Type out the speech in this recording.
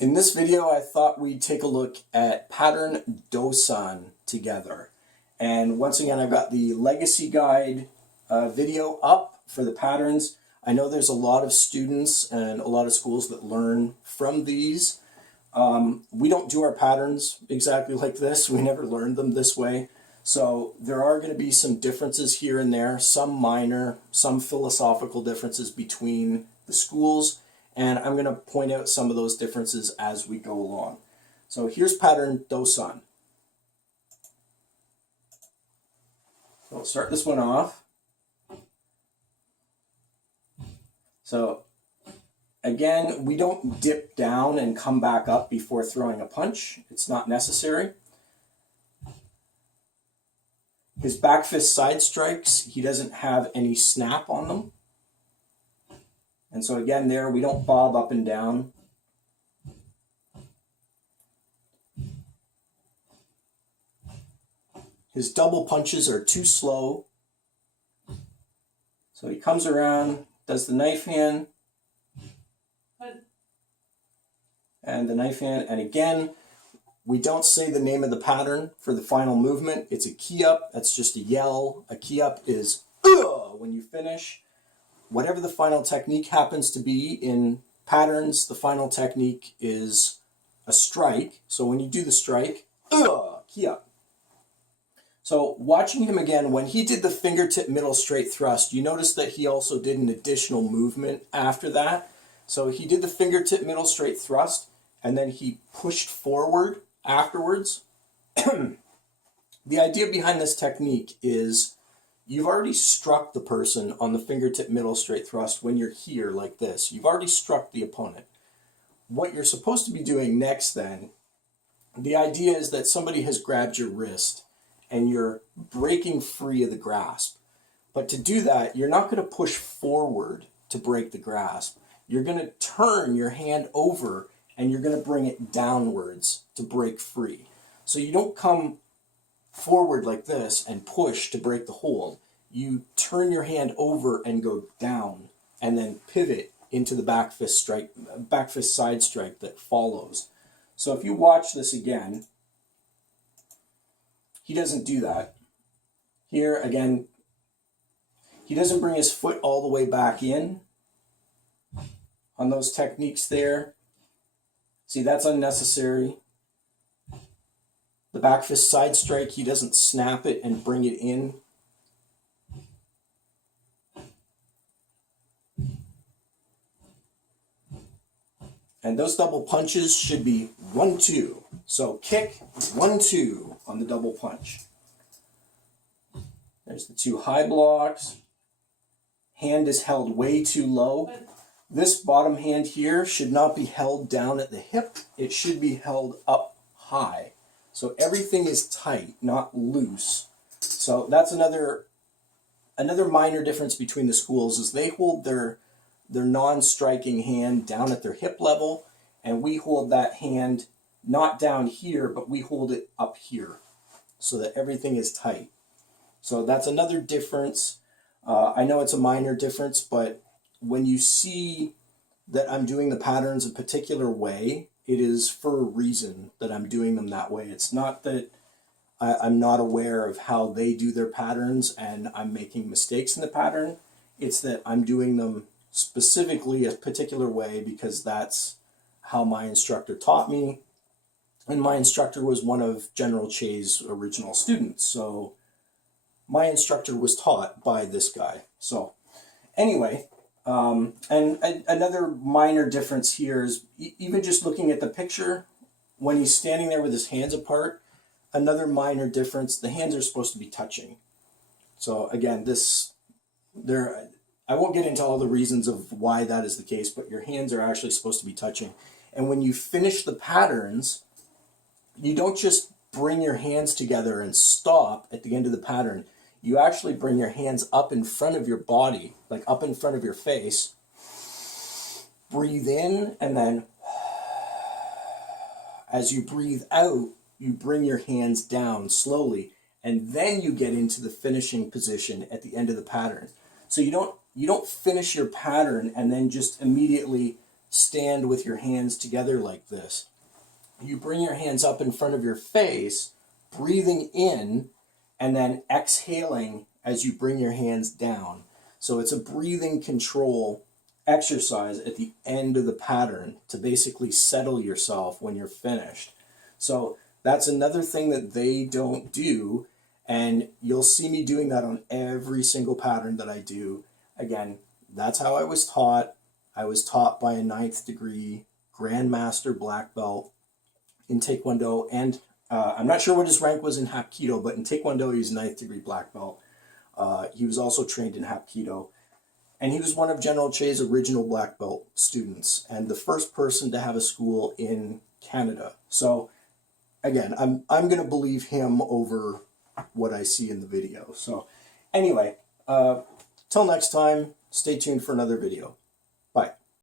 In this video, I thought we'd take a look at pattern Dosan together. And once again, I've got the Legacy Guide video up for the patterns. I know there's a lot of students and a lot of schools that learn from these. We don't do our patterns exactly like this. We never learned them this way. So there are going to be some differences here and there, some minor, some philosophical differences between the schools. And I'm going to point out some of those differences as we go along. So here's pattern Dosan. So we'll start this one off. So again, we don't dip down and come back up before throwing a punch. It's not necessary. His back fist side strikes, he doesn't have any snap on them. And so again there, we don't bob up and down. His double punches are too slow. So he comes around, does the knife hand, and the knife hand, and again, we don't say the name of the pattern for the final movement. It's a key up, that's just a yell. A key up is when you finish. Whatever the final technique happens to be in patterns, the final technique is a strike. So when you do the strike, key up. So watching him again, when he did the fingertip middle straight thrust, you notice that he also did an additional movement after that. So he did the fingertip middle straight thrust, and then he pushed forward afterwards. The idea behind this technique is you've already struck the person on the fingertip middle straight thrust when you're here like this. You've already struck the opponent. What you're supposed to be doing next then, the idea is that somebody has grabbed your wrist and you're breaking free of the grasp. But to do that, you're not going to push forward to break the grasp. You're going to turn your hand over and you're going to bring it downwards to break free. So you don't come forward like this and push to break the hold. You turn your hand over and go down and then pivot into the back fist strike, back fist side strike that follows. So if you watch this again, he doesn't do that. Here again, he doesn't bring his foot all the way back in on those techniques there. See, that's unnecessary. The back fist side strike, he doesn't snap it and bring it in. And those double punches should be 1-2. So kick, 1-2 on the double punch. There's the two high blocks. Hand is held way too low. This bottom hand here should not be held down at the hip. It should be held up high. So everything is tight, not loose. So that's another minor difference between the schools is they hold their non-striking hand down at their hip level, and we hold that hand not down here, but we hold it up here so that everything is tight. So that's another difference. I know it's a minor difference, but when you see that I'm doing the patterns a particular way, it is for a reason that I'm doing them that way. It's not that I'm not aware of how they do their patterns and I'm making mistakes in the pattern. It's that I'm doing them specifically a particular way because that's how my instructor taught me. And my instructor was one of General Choi's original students. So my instructor was taught by this guy. So anyway, and another minor difference here is even just looking at the picture, when he's standing there with his hands apart, another minor difference, the hands are supposed to be touching. So again, I won't get into all the reasons of why that is the case, but your hands are actually supposed to be touching. And when you finish the patterns, you don't just bring your hands together and stop at the end of the pattern. You actually bring your hands up in front of your body, like up in front of your face. Breathe in, and then as you breathe out, you bring your hands down slowly, and then you get into the finishing position at the end of the pattern. So you don't finish your pattern and then just immediately stand with your hands together like this. You bring your hands up in front of your face, breathing in, and then exhaling as you bring your hands down. So it's a breathing control exercise at the end of the pattern to basically settle yourself when you're finished. So that's another thing that they don't do, and you'll see me doing that on every single pattern that I do. Again, that's how I was taught. I was taught by a 9th degree Grandmaster black belt in Taekwondo, and I'm not sure what his rank was in Hapki-Do, but in Taekwondo he's 9th degree black belt. He was also trained in Hap-Ki-Do, and he was one of General Choi's original black belt students, and the first person to have a school in Canada. So again, I'm going to believe him over what I see in the video. So anyway, till next time, stay tuned for another video.